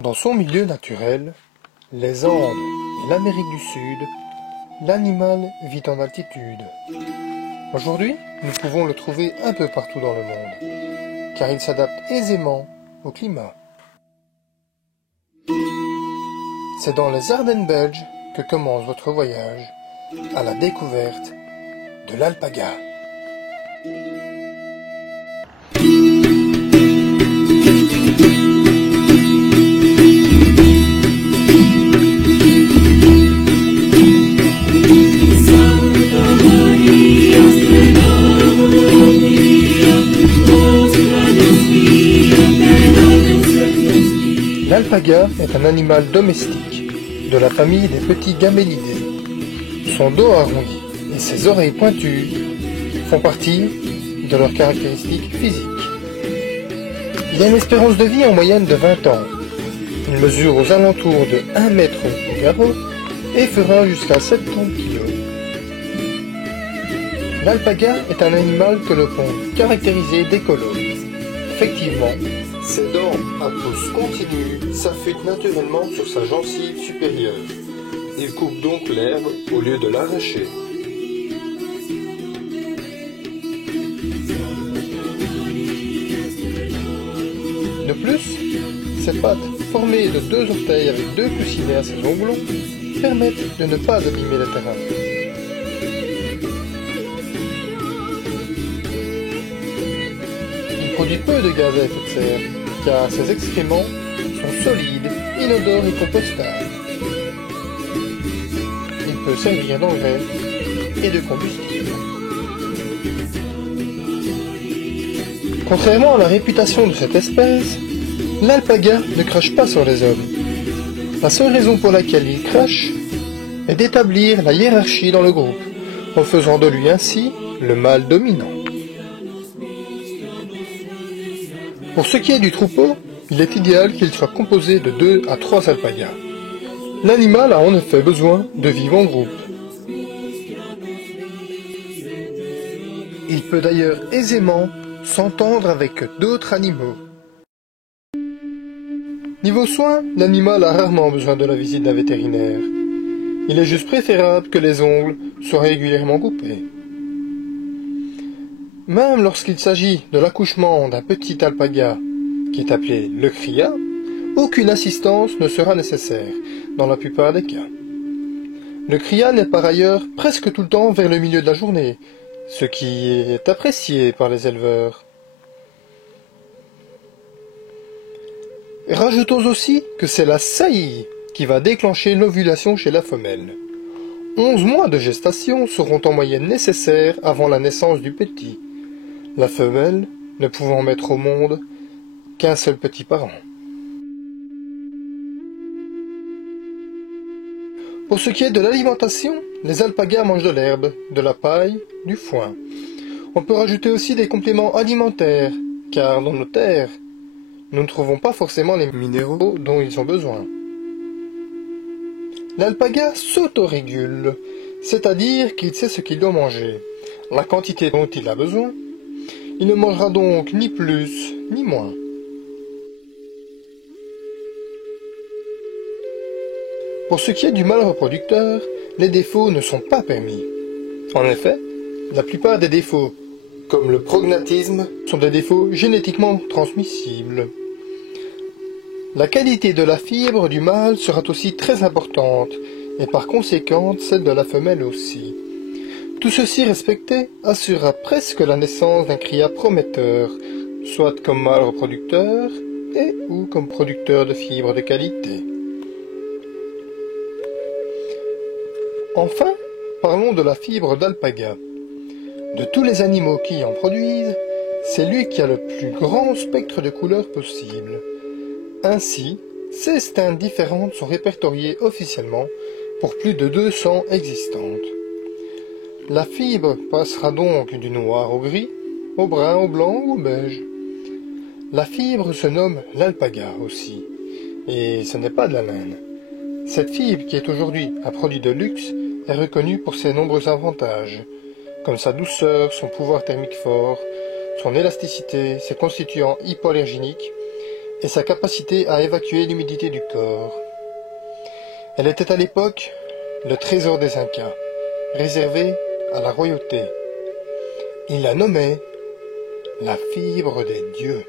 Dans son milieu naturel, les Andes et l'Amérique du Sud, l'animal vit en altitude. Aujourd'hui, nous pouvons le trouver un peu partout dans le monde, car il s'adapte aisément au climat. C'est dans les Ardennes belges que commence votre voyage à la découverte de l'alpaga. L'alpaga est un animal domestique de la famille des petits gamélidés. Son dos arrondi et ses oreilles pointues font partie de leurs caractéristiques physiques. Il a une espérance de vie en moyenne de 20 ans. Il mesure aux alentours de 1 mètre au garrot et fera jusqu'à 70 kg. L'alpaga est un animal que l'on peut caractériser d'écolo. Effectivement, ses dents à pouce continu s'affûtent naturellement sur sa gencive supérieure. Il coupe donc l'herbe au lieu de l'arracher. De plus, ses pattes, formées de 2 orteils avec 2 coussinets à ses ongles, permettent de ne pas abîmer le terrain. Il produit peu de gaz à effet de serre, car ses excréments sont solides, inodores et compostables. Il peut servir d'engrais et de combustible. Contrairement à la réputation de cette espèce, l'alpaga ne crache pas sur les hommes. La seule raison pour laquelle il crache est d'établir la hiérarchie dans le groupe, en faisant de lui ainsi le mâle dominant. Pour ce qui est du troupeau, il est idéal qu'il soit composé de 2 à 3 alpagas. L'animal a en effet besoin de vivre en groupe. Il peut d'ailleurs aisément s'entendre avec d'autres animaux. Niveau soins, l'animal a rarement besoin de la visite d'un vétérinaire. Il est juste préférable que les ongles soient régulièrement coupés. Même lorsqu'il s'agit de l'accouchement d'un petit alpaga, qui est appelé le cria, aucune assistance ne sera nécessaire, dans la plupart des cas. Le cria naît par ailleurs presque tout le temps vers le milieu de la journée, ce qui est apprécié par les éleveurs. Rajoutons aussi que c'est la saillie qui va déclencher l'ovulation chez la femelle. 11 mois de gestation seront en moyenne nécessaires avant la naissance du petit, la femelle ne pouvant mettre au monde qu'un seul petit par an. Pour ce qui est de l'alimentation, les alpagas mangent de l'herbe, de la paille, du foin. On peut rajouter aussi des compléments alimentaires, car dans nos terres, nous ne trouvons pas forcément les minéraux dont ils ont besoin. L'alpaga s'autorégule, c'est-à-dire qu'il sait ce qu'il doit manger, la quantité dont il a besoin. Il ne mangera donc ni plus ni moins. Pour ce qui est du mâle reproducteur, les défauts ne sont pas permis. En effet, la plupart des défauts, comme le prognatisme, sont des défauts génétiquement transmissibles. La qualité de la fibre du mâle sera aussi très importante, et par conséquent celle de la femelle aussi. Tout ceci respecté assurera presque la naissance d'un cria prometteur, soit comme mâle reproducteur et ou comme producteur de fibres de qualité. Enfin, parlons de la fibre d'alpaga. De tous les animaux qui en produisent, c'est lui qui a le plus grand spectre de couleurs possible. Ainsi, 16 teintes différentes sont répertoriées officiellement pour plus de 200 existantes. La fibre passera donc du noir au gris, au brun, au blanc ou au beige. La fibre se nomme l'alpaga aussi, et ce n'est pas de la laine. Cette fibre, qui est aujourd'hui un produit de luxe, est reconnue pour ses nombreux avantages, comme sa douceur, son pouvoir thermique fort, son élasticité, ses constituants hypoallergéniques et sa capacité à évacuer l'humidité du corps. Elle était à l'époque le trésor des Incas, réservé à la royauté. Ils la nommaient la fibre des dieux.